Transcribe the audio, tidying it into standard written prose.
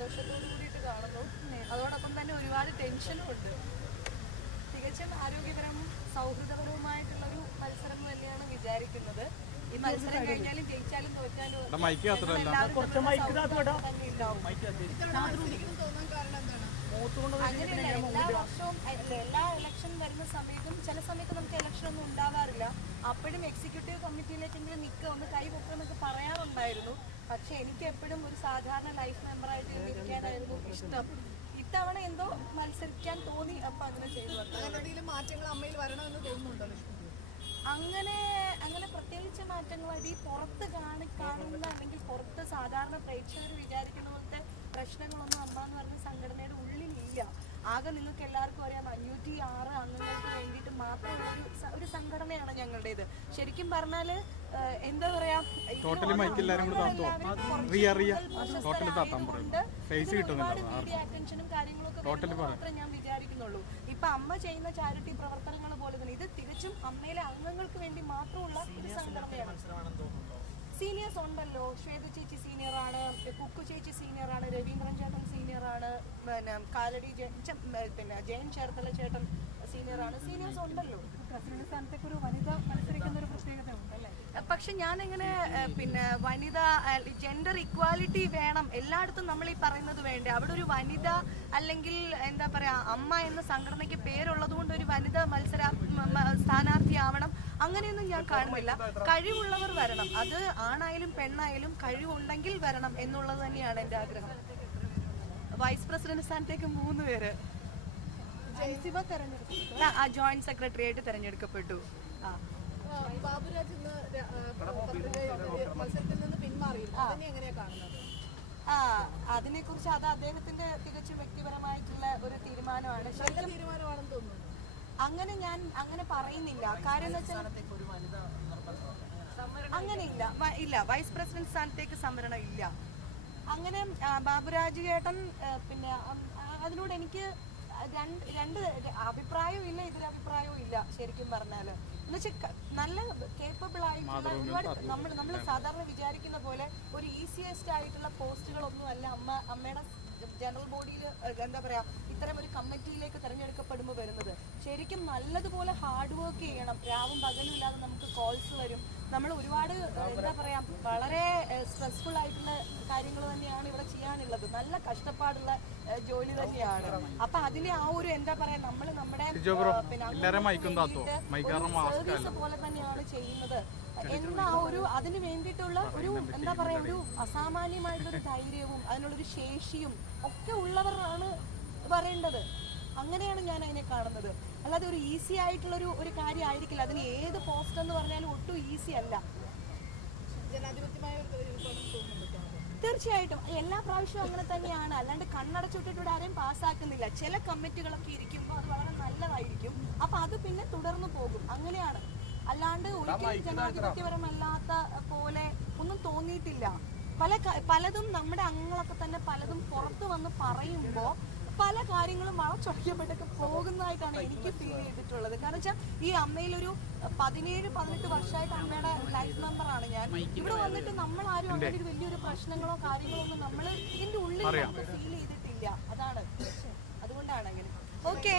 സന്തോഷത്തോടു കൂടിയിട്ട് കാണുന്നു. അതോടൊപ്പം തന്നെ ഒരുപാട് ടെൻഷനും ഉണ്ട്. തികച്ചും ആരോഗ്യപരവും സൗഹൃദപരവുമായിട്ടുള്ളൊരു മത്സരം തന്നെയാണ് വിചാരിക്കുന്നത്. ഈ മത്സരം കഴിഞ്ഞാലും ജയിച്ചാലും തോറ്റാലും അങ്ങനെയല്ല. എല്ലാ വർഷവും എല്ലാ ഇലക്ഷൻ വരുന്ന സമയത്തും ചില സമയത്ത് നമുക്ക് ഇലക്ഷൻ ഒന്നും ഉണ്ടാവാറില്ല. അപ്പോഴും എക്സിക്യൂട്ടീവ് കമ്മിറ്റിയിലേക്കെങ്കിലും നിൽക്കുക, ഒന്ന് കൈ പൊക്കുന്നൊക്കെ പറയാറുണ്ടായിരുന്നു. പക്ഷെ എനിക്ക് എപ്പോഴും ഒരു സാധാരണ ലൈഫ് മെമ്പറായിട്ട് ഇരിക്കാനായിരുന്നു ഇഷ്ടം. ഇത്തവണ എന്തോ മത്സരിക്കാൻ തോന്നി, അപ്പൊ അങ്ങനെ ചെയ്തു. മാറ്റങ്ങൾ അമ്മയിൽ വരണമെന്ന് തോന്നുന്നുണ്ടോ? അങ്ങനെ പ്രത്യേകിച്ച് മാറ്റങ്ങളായിട്ട് ഈ പുറത്ത് കാണുന്ന അല്ലെങ്കിൽ പുറത്ത് സാധാരണ പ്രേക്ഷകർ വിചാരിക്കുന്ന പോലത്തെ പ്രശ്നങ്ങളൊന്നും അമ്മ എന്ന് പറഞ്ഞ സംഘടനയുടെ ഉള്ളിലില്ല. ആകെ നിങ്ങൾക്ക് എല്ലാവർക്കും അറിയാം 506 അംഗങ്ങൾക്ക് വേണ്ടിയിട്ട് മാത്രമുള്ള ഒരു സംഘടനയാണ് ഞങ്ങളുടേത്. ശരിക്കും പറഞ്ഞാല് എന്താ പറയാ, ഒരുപാട് മീഡിയ അറ്റൻഷനും കാര്യങ്ങളൊക്കെ മാത്രമേ ഞാൻ വിചാരിക്കുന്നുള്ളൂ. ഇപ്പൊ അമ്മ ചെയ്യുന്ന ചാരിറ്റി പ്രവർത്തനങ്ങൾ പോലെ തന്നെ ഇത് തികച്ചും അമ്മയിലെ അംഗങ്ങൾക്ക് വേണ്ടി മാത്രമുള്ള ഒരു സംഘടനയാണ്. സീനിയേഴ്സ് ഉണ്ടല്ലോ, ശ്വേത ചേച്ചി സീനിയറാണ്, കുക്കു ചേച്ചി സീനിയറാണ്, രവീന്ദ്രൻ ചേട്ടൻ സീനിയറാണ്, പിന്നെ കാലടി പിന്നെ ജയൻ ചേർത്തല ചേട്ടൻ സീനിയറാണ്. സീനിയേഴ്സ് ഉണ്ടല്ലോ. പ്രസിഡന്റ് സ്ഥാനത്തേക്ക് ഒരു വനിത മത്സരിക്കുന്ന ഒരു പ്രത്യേകത ഉണ്ടല്ലേ? പക്ഷെ ഞാനിങ്ങനെ പിന്നെ വനിത ജെൻഡർ ഇക്വാലിറ്റി വേണം എല്ലായിടത്തും നമ്മൾ ഈ പറയുന്നത് വേണ്ട. അവിടെ ഒരു വനിത അല്ലെങ്കിൽ എന്താ പറയാ അമ്മ എന്ന സംഘടനയ്ക്ക് പേരുള്ളത് കൊണ്ട് ഒരു വനിത സ്ഥാനാർത്ഥിയാവണം അങ്ങനെയൊന്നും ഞാൻ കാണുന്നില്ല. കഴിവുള്ളവർ വരണം, അത് ആണായാലും പെണ്ണായാലും കഴിവുണ്ടെങ്കിൽ വരണം എന്നുള്ളത് തന്നെയാണ് എൻ്റെ ആഗ്രഹം. വൈസ് പ്രസിഡന്റ് സ്ഥാനത്തേക്ക് 3 പേര് ജോയിന്റ് സെക്രട്ടറി ആയിട്ട് തെരഞ്ഞെടുക്കപ്പെട്ടു. അതിനെ കുറിച്ച് അത് അദ്ദേഹത്തിന്റെ തികച്ചും വ്യക്തിപരമായിട്ടുള്ള ഒരു തീരുമാനമാണ്. അങ്ങനെ ഞാൻ അങ്ങനെ പറയുന്നില്ല. കാര്യം എന്ന് വെച്ചാൽ അങ്ങനെ ഇല്ല വൈസ് പ്രസിഡന്റ് സ്ഥാനത്തേക്ക് സംവരണം ഇല്ല. അങ്ങനെ ബാബുരാജ് ചേട്ടൻ പിന്നെ അതിനോട് എനിക്ക് രണ്ട് അഭിപ്രായവും ഇല്ല, എതിരഭിപ്രായവും ഇല്ല. ശരിക്കും പറഞ്ഞാല് എന്നുവെച്ചാൽ നല്ല കേപ്പബിൾ ആയിട്ടുള്ള ഒരുപാട് നമ്മൾ സാധാരണ വിചാരിക്കുന്ന പോലെ ഒരു ഈസിയസ്റ്റ് ആയിട്ടുള്ള പോസ്റ്റുകളൊന്നും അല്ല അമ്മയുടെ ജനറൽ ബോഡിയിൽ എന്താ പറയാ ഇത്തരം ഒരു കമ്മിറ്റിയിലേക്ക് തിരഞ്ഞെടുക്കപ്പെടുമ്പോൾ വരുന്നത്. ശരിക്കും നല്ലതുപോലെ ഹാർഡ് വർക്ക് ചെയ്യണം. രാവും പകലും ഇല്ലാതെ നമുക്ക് കോൾസ് വരും. നമ്മൾ ഒരുപാട് എന്താ പറയാ വളരെ സ്ട്രെസ്ഫുൾ ആയിട്ടുള്ള കാര്യങ്ങൾ തന്നെയാണ് ഇവിടെ ചെയ്യാനുള്ളത്. നല്ല കഷ്ടപ്പാടുള്ള ജോലി തന്നെയാണ്. അപ്പൊ അതിന്റെ ആ ഒരു എന്താ പറയാ നമ്മുടെ സർവീസ് പോലെ തന്നെയാണ് ചെയ്യുന്നത് എന്ന ആ ഒരു അതിന് വേണ്ടിയിട്ടുള്ള ഒരു എന്താ പറയാ ഒരു അസാമാന്യമായിട്ടുള്ളൊരു ധൈര്യവും അതിനുള്ളൊരു ശേഷിയും ഒക്കെ ഉള്ളവരാണ് വരേണ്ടത്. അങ്ങനെയാണ് ഞാൻ അതിനെ കാണുന്നത്. അല്ലാതെ ഒരു ഈസി ആയിട്ടുള്ള ഒരു കാര്യം ആയിരിക്കില്ല. അതിന് ഏത് പോസ്റ്റ് എന്ന് പറഞ്ഞാലും ഒട്ടും ഈസി അല്ല. തീർച്ചയായിട്ടും എല്ലാ പ്രാവശ്യവും അങ്ങനെ തന്നെയാണ്. അല്ലാണ്ട് കണ്ണടച്ചിട്ടിട്ട് ആരെയും പാസ്സാക്കുന്നില്ല. ചില കമ്മിറ്റികളൊക്കെ ഇരിക്കുമ്പോൾ അത് വളരെ നല്ലതായിരിക്കും. അപ്പൊ അത് പിന്നെ തുടർന്നു പോകും. അങ്ങനെയാണ്. അല്ലാണ്ട് ഒരിക്കലും ജനാധിപത്യപരമല്ലാത്ത പോലെ ഒന്നും തോന്നിയിട്ടില്ല. പലതും നമ്മുടെ അംഗങ്ങളൊക്കെ തന്നെ പലതും പുറത്തു വന്ന് പറയുമ്പോ പല കാര്യങ്ങളും വളച്ചൊടിക്കപ്പെട്ടൊക്കെ പോകുന്നതായിട്ടാണ് എനിക്ക് ഫീൽ ചെയ്തിട്ടുള്ളത്. കാരണം വെച്ചാൽ ഈ അമ്മയിലൊരു 17-18 വർഷമായിട്ട് അമ്മയുടെ ലൈഫ് മെമ്പറാണ് ഞാൻ. ഇവിടെ വന്നിട്ട് നമ്മൾ ആരും അങ്ങനെ ഒരു വലിയൊരു പ്രശ്നങ്ങളോ കാര്യങ്ങളോ ഒന്നും നമ്മൾ ഇതിന്റെ ഉള്ളിൽ ഫീൽ ചെയ്തിട്ടില്ല. അതാണ് അതുകൊണ്ടാണ് അങ്ങനെ. ഓക്കെ.